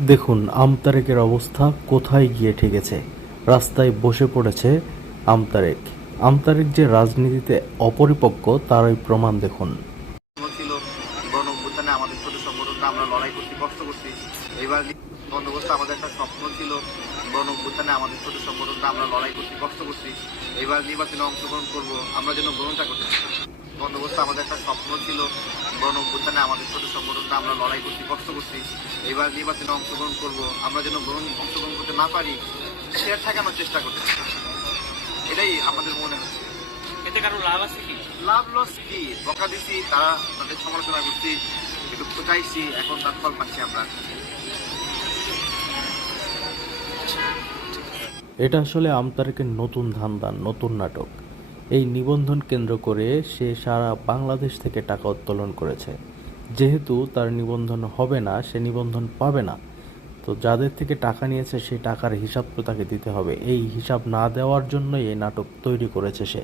দেখুন আমতারেকের অবস্থা কোথায় গিয়ে ঠেকেছে। রাস্তায় বসে পড়েছে আমতারেক। আমতারেক যে রাজনীতিতে অপরিপক্ক তারই প্রমাণ দেখুন। ছিল গণ অভ্যুত্থানে আমাদের ছোট সংগঠনটা আমরা লড়াই করছি, কষ্ট করছি। এবার বন্দোবস্ত আমাদের একটা স্বপ্ন ছিল, গণ অভ্যুত্থানে আমাদের ছোট সংগঠনটা আমরা লড়াই করছি, কষ্ট করছি। এবার নির্বাচনে অংশগ্রহণ করব, আমরা যেন গ্রহণটা করতে পারি। বন্দোবস্ত আমাদের একটা স্বপ্ন ছিল, গণ অভ্যুত্থানে আমাদের ছোট সংগঠনটা আমরা লড়াই করছি, কষ্ট করছি। এবার নির্বাচনে অংশগ্রহণ করব, আমরা যেন অংশগ্রহণ করতে না পারি সেটা ঠেকানোর চেষ্টা করছি। এটাই আমাদের মনে হচ্ছে। এতে কারো লাভ আছে কি? লাভ লস কি? বকা দিছি, তারা তাদের সমালোচনা করছি, একটু চাইছি, এখন তার ফল পাচ্ছি আমরা। এটা আসলে আমতারেকের নতুন ধান্দা, নতুন নাটক। এই নিবন্ধন কেন্দ্র করে সে সারা বাংলাদেশ থেকে টাকা উত্তোলন করেছে। যেহেতু তার নিবন্ধন হবে না, সে নিবন্ধন পাবে না, তো যাদের থেকে টাকা নিয়েছে সেই টাকার হিসাব তো তাকে দিতে হবে। এই হিসাব না দেওয়ার জন্যই এই নাটক তৈরি করেছে সে।